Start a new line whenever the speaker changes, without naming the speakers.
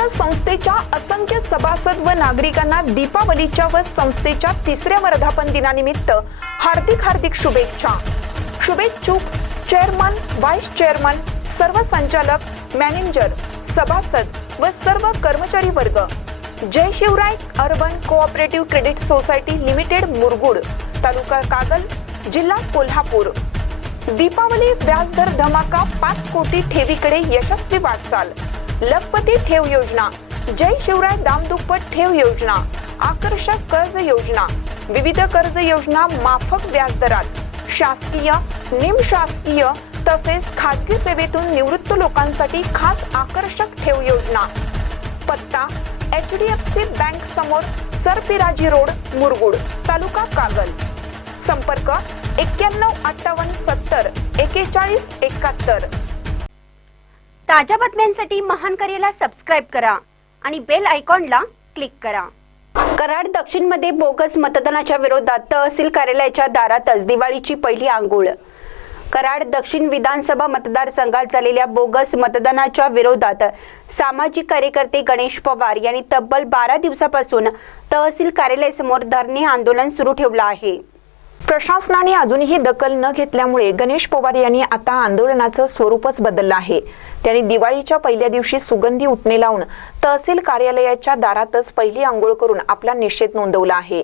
आमच्या संस्थेच्या असंख्य सभासद व नागरिकांना दीपावलीच्या व संस्थेच्या तिसऱ्या वर्धापन दिनानिमित्त हार्दिक हार्दिक शुभेच्छा. शुभेच्छुक चेअरमन व्हाईस चेअरमन सर्व संचालक मॅनेजर सभासद व सर्व कर्मचारी वर्ग. जय Shivrai urban cooperative credit society limited Murgud taluka Kagal जिल्हा कोल्हापूर. दीपावली व्याजदर धमाका पाच कोटी ठेवीकडे यशस्वी वाटचाल. लखपती ठेव योजना जय शिवराय दामदुप्पट ठेव योजना आकर्षक कर्ज योजना विविध कर्ज योजना माफक व्याजदरात शासकीय निमशासकीय तसेच खाजगी सेवेतून निवृत्त लोकांसाठी खास आकर्षक ठेव योजना. पत्ता H D F C bank समोर सरपिराजी रोड मुरगुड तालुका कागल. संपर्क एक्क्याण्णव अठ्ठावन्न सत्तर एकेचाळीस एकाहत्तर.
ताज्या बातम्यांसाठी महान करेला सबस्क्राईब करा आणि बेल आयकॉनला क्लिक करा. कराड दक्षिणमध्ये बोगस मतदानाच्या विरोधात तहसील कार्यालयाच्या दारातच दिवाळीची पहिली आंघोळ. कराड दक्षिण विधानसभा मतदारसंघात झालेल्या बोगस मतदानाच्या विरोधात सामाजिक कार्यकर्ते गणेश पवार यांनी तब्बल बारा दिवसापासून तहसील कार्यालयासमोर धरणे आंदोलन सुरू ठेवलं आहे.
प्रशासनाने अजूनही दखल न घेतल्यामुळे गणेश पवार यांनी आता आंदोलनाचं स्वरूपच बदललं आहे. त्यांनी दिवाळीच्या पहिल्या दिवशी सुगंधी उठणे लावून तहसील कार्यालयाच्या दारातच पहिली आंघोळ करून आपला निषेध नोंदवला आहे.